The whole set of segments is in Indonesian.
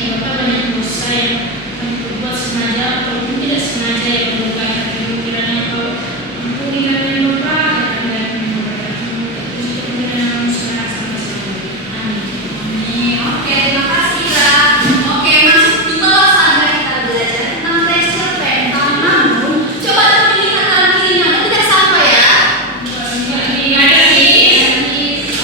Bapak banyak dosa yang kami perbuat sengaja ataupun tidak sengaja yang melukai hati Ibu. Kiranya Engkau ampuni kami Bapak, dan kami memberkati puji kemuliaan sekarang sampai selalu. Amin. Amin. Oke, terima kasih Kak. Oke, masuk di bawah saja kita belajar tentang pressure pen, tentang lambung. Coba coba lihat kanan kirinya, ada tidak sampai ya?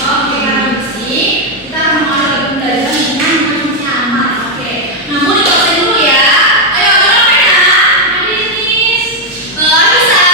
Oke, kalau bersih, kita akan mengalami pembelajaran dengan menyamar. Oke, namun dikasih dulu ya. Ayo, mana pena? Ada Miss. Bisa?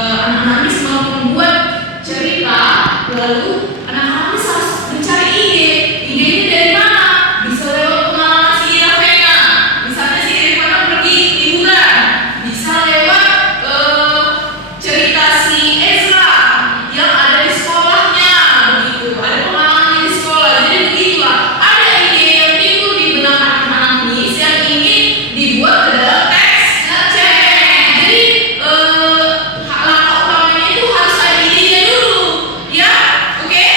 anak-anak ini mau membuat cerita, lalu anak-anak ini harus mencari ide. Idenya dari mana? Bisa lewat pengalaman si Ravena. Misalnya si Ravena pergi liburan. Bisa lewat cerita si Ezra yang ada di sekolahnya, begitu. Ada pengalaman di sekolah. Jadi begitulah. Ada ide yang timbul di benak anak-anak ini yang ingin dibuat ke dalam teks cek. Jadi langkah utamanya itu harus ada idenya dulu, ya, oke?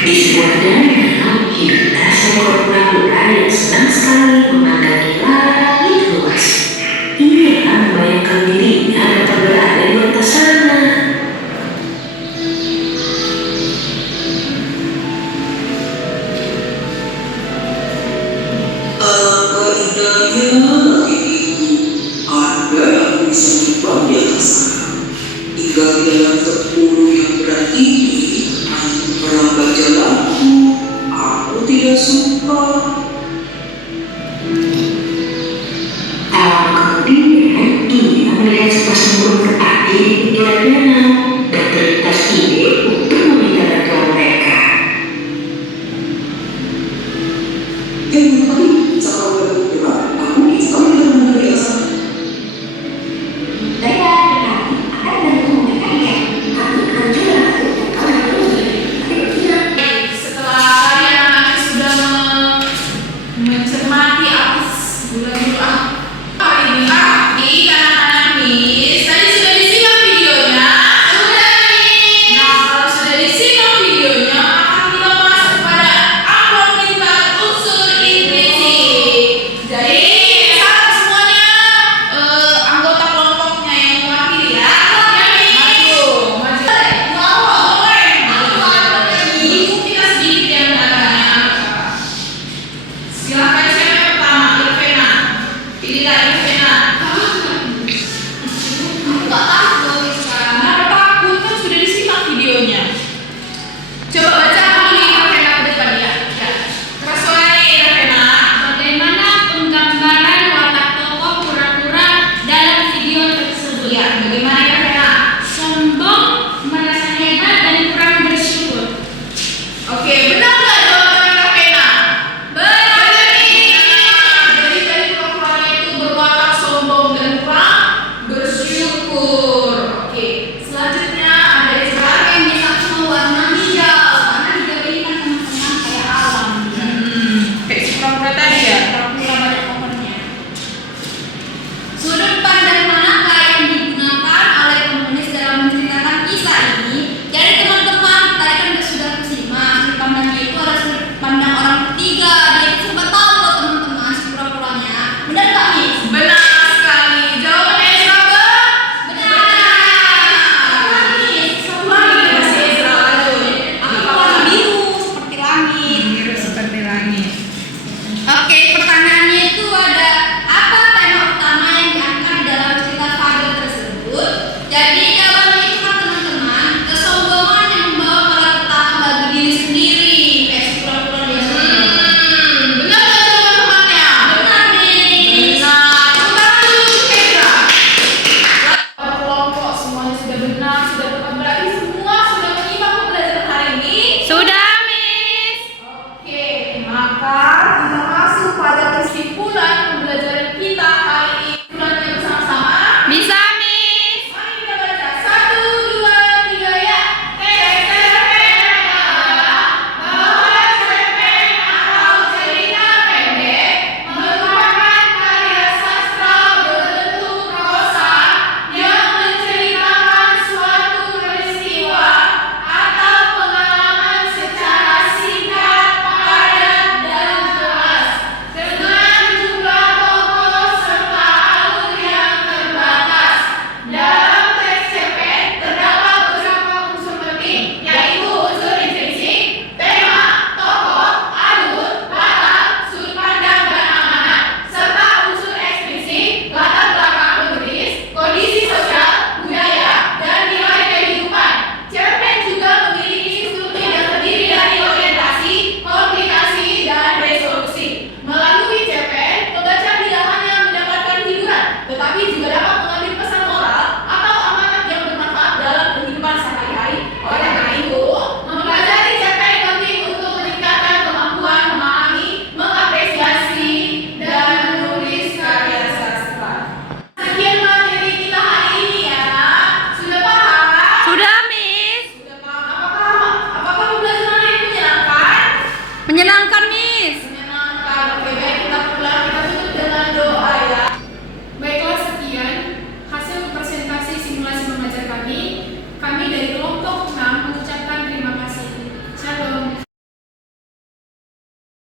Di sebuah danau hiduplah seekor kura-kura yang senang sekali memandangi langit luas. Ia membayangkan dirinya dapat berada di atas sana. Apa indahnya langit itu? Ada yang bisa terbang di atas sana. Hingga di dalam sepuluh yang berat ini, aku merambat jalanku. Aku tidak suka. Kemudian ia melihat sepasang burung merpati di pinggiran danau dan terlintas ide untuk meminta bantuan mereka. Sekarang bergerak. Aku bisa melihat dari atas. Mereka berkali akan membantu mereka ya. Kami akan coba masuk dan kau akan terus. Setelah kalian nanti sudah mencermati atas bulan-bulan ini, anak-anak Miss, tadi sudah disimak videonya? Sudah nih. Nah, kalau sudah disimak videonya, akan kita masuk pada amplop minta unsur implisik. Jadi, salam semuanya, anggota kelompoknya yang mewakili ya. Maju. Ibu kita sedikit yang datangnya. Silakan siapa yang pertama? Irvena. Pilihlah Irvena. Nggak takut sekarang. Kenapa takut? Kan sudah disimak videonya. Coba baca dulu Irvena ke depan ya. Keras suaranya Irvena. Bagaimana penggambaran watak tokoh kura-kura dalam video tersebut? Ya, bagaimana Irvena? Sombong, merasa hebat dan kurang bersyukur. Oke, benar nggak jawaban Irvena? Benar nih. Jadi dari kura-kura itu berwatak sombong dan kurang bersyukur. Oke, selanjutnya ada Isra. Yang bisa warna hijau karena hijau ini kan teman-teman kayak alam. Kayak si kura-kura tadi ya. Kura-kura banyak pohonnya. Sudut pandang manakah yang digunakan oleh penulis dalam menceritakan kisah ini? Jadi teman-teman tadi kan sudah simak sudut pandangnya itu adalah sudut pandang orang ketiga. Dia itu sempat tahu loh teman-teman si kura-kuranya. Benar nggak Miss? Benar sekali. Jawabannya Isra apa? Benar. Miss, Lagi masih Isra. Lanjut. aku warna biru seperti langit. Biru seperti langit. Oke, pertanyaannya itu ada apa tema utama yang diangkat dalam cerita fabel tersebut? Jadi jawabannya itu kan teman-teman kesombongan yang membawa para petaka bagi diri sendiri kayak si kura-kura dia sendiri. Benar nggak jawaban temannya? Benar nih. Benar. Tepuk tangan dulu untuk Isra. Kelompok semuanya sudah benar, sudah tepat berarti semua sudah menyimak pembelajaran hari ini. Sudah, Miss. Oke, maka kita masuk pada kesimpulan pembelajaran kita hari ini. Kesimpulannya bersama-sama. Bisa, Miss. Mari kita baca 1, 2, 3 ya. Bahwa cerpen atau cerita pendek merupakan karya sastra berbentuk prosa yang menceritakan suatu peristiwa atau pengalaman secara singkat, padat, dan jelas dengan jumlah tokoh serta alur yang terbatas. Dalam teks cerpen terdapat beberapa unsur penting, yaitu unsur intrinsik, tema, tokoh, alur, watak, sudut pandang, dan amanat, serta unsur ekstrinsi, latar belakang penulis, kondisi sosial, budaya, dan nilai kehidupan. Cerpen juga memiliki struktur yang terdiri dari orientasi, komplikasi, dan resolusi. Melalui cerpen, pembaca tidak hanya mendapatkan hiburan, tetapi juga dapat mengambil pesan moral atau amanat yang bermanfaat dalam kehidupan sehari-hari. Oleh karena itu, mempelajari cerpen penting untuk meningkatkan kemampuan memahami, mengapresiasi, dan menulis karya sastra. Sekian materi kita hari ini ya. Sudah paham? Sudah, Miss. Sudah paham. Apakah pembelajaran hari ini menyenangkan? Menyenangkan, Miss. Menyenangkan. Oke, baik kita pulang. Kita tutup dengan doa